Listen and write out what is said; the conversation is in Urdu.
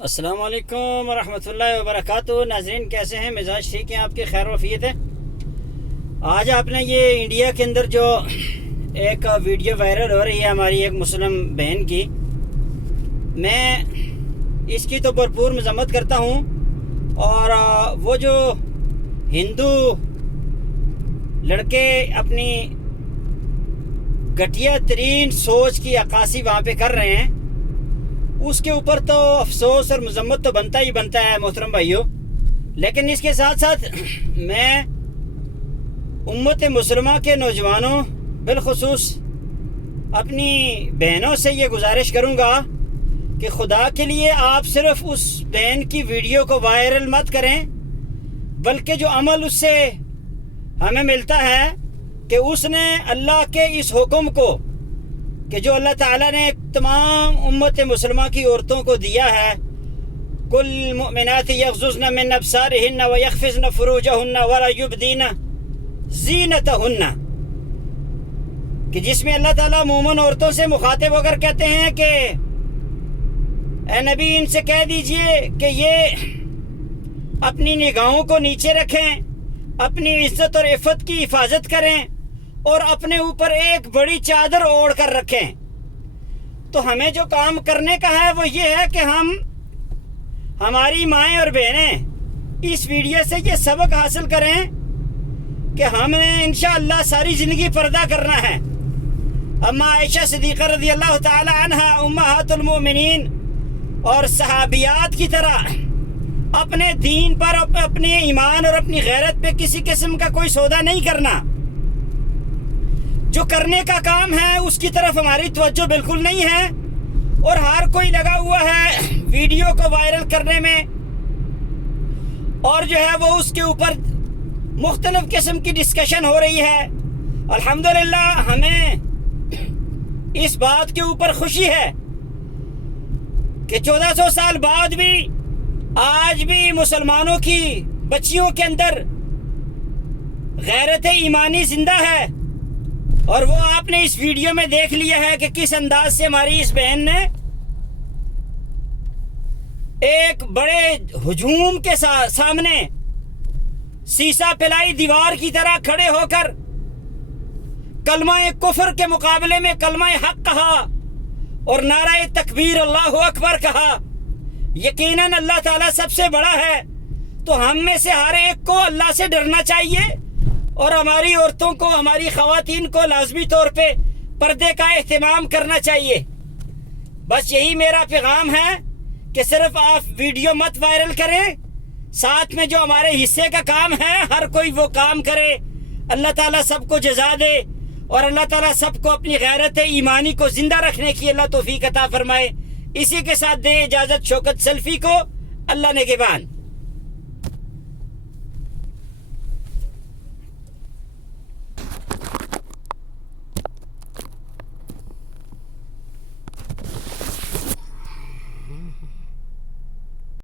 السلام علیکم ورحمۃ اللہ وبرکاتہ۔ ناظرین کیسے ہیں؟ مزاج ٹھیک ہیں آپ کے؟ خیر وفیت ہے؟ آج آپ نے یہ انڈیا کے اندر جو ایک ویڈیو وائرل ہو رہی ہے ہماری ایک مسلم بہن کی، میں اس کی تو بھرپور مذمت کرتا ہوں، اور وہ جو ہندو لڑکے اپنی گھٹیا ترین سوچ کی عکاسی وہاں پہ کر رہے ہیں، اس کے اوپر تو افسوس اور مذمت تو بنتا ہی بنتا ہے محترم بھائیوں۔ لیکن اس کے ساتھ ساتھ میں امت مسلمہ کے نوجوانوں بالخصوص اپنی بہنوں سے یہ گزارش کروں گا کہ خدا کے لیے آپ صرف اس بہن کی ویڈیو کو وائرل مت کریں، بلکہ جو عمل اس سے ہمیں ملتا ہے کہ اس نے اللہ کے اس حکم کو کہ جو اللہ تعالیٰ نے تمام امت مسلمہ کی عورتوں کو دیا ہے، کل المؤمنات یغضضن من ابصارہن ویخفضن فروجہن ولا یبدین زینتہن، کہ جس میں اللہ تعالیٰ مومن عورتوں سے مخاطب ہو کر کہتے ہیں کہ اے نبی ان سے کہہ دیجئے کہ یہ اپنی نگاہوں کو نیچے رکھیں، اپنی عزت اور عفت کی حفاظت کریں، اور اپنے اوپر ایک بڑی چادر اوڑھ کر رکھیں۔ تو ہمیں جو کام کرنے کا ہے وہ یہ ہے کہ ہماری مائیں اور بہنیں اس ویڈیو سے یہ سبق حاصل کریں کہ ہم نے انشاءاللہ ساری زندگی پردہ کرنا ہے۔ اما عائشہ صدیقہ رضی اللہ تعالی عنہ امہات المؤمنین اور صحابیات کی طرح اپنے دین پر، اپنے ایمان اور اپنی غیرت پہ کسی قسم کا کوئی سودا نہیں کرنا۔ جو کرنے کا کام ہے اس کی طرف ہماری توجہ بالکل نہیں ہے، اور ہر کوئی لگا ہوا ہے ویڈیو کو وائرل کرنے میں، اور جو ہے وہ اس کے اوپر مختلف قسم کی ڈسکشن ہو رہی ہے۔ الحمدللہ ہمیں اس بات کے اوپر خوشی ہے کہ 1400 سال بعد بھی آج بھی مسلمانوں کی بچیوں کے اندر غیرت ایمانی زندہ ہے، اور وہ آپ نے اس ویڈیو میں دیکھ لیا ہے کہ کس انداز سے ہماری اس بہن نے ایک بڑے ہجوم کے سامنے سیسا پلائی دیوار کی طرح کھڑے ہو کر کلمہ کفر کے مقابلے میں کلمہ حق کہا اور نعرہ تکبیر اللہ اکبر کہا۔ یقیناً اللہ تعالیٰ سب سے بڑا ہے، تو ہم میں سے ہر ایک کو اللہ سے ڈرنا چاہیے، اور ہماری عورتوں کو، ہماری خواتین کو لازمی طور پہ پردے کا اہتمام کرنا چاہیے۔ بس یہی میرا پیغام ہے کہ صرف آپ ویڈیو مت وائرل کریں، ساتھ میں جو ہمارے حصے کا کام ہے ہر کوئی وہ کام کرے۔ اللہ تعالیٰ سب کو جزا دے، اور اللہ تعالیٰ سب کو اپنی غیرت ایمانی کو زندہ رکھنے کی اللہ توفیق عطا فرمائے۔ اسی کے ساتھ دے اجازت شوکت سیلفی کو۔ اللہ نگہبان۔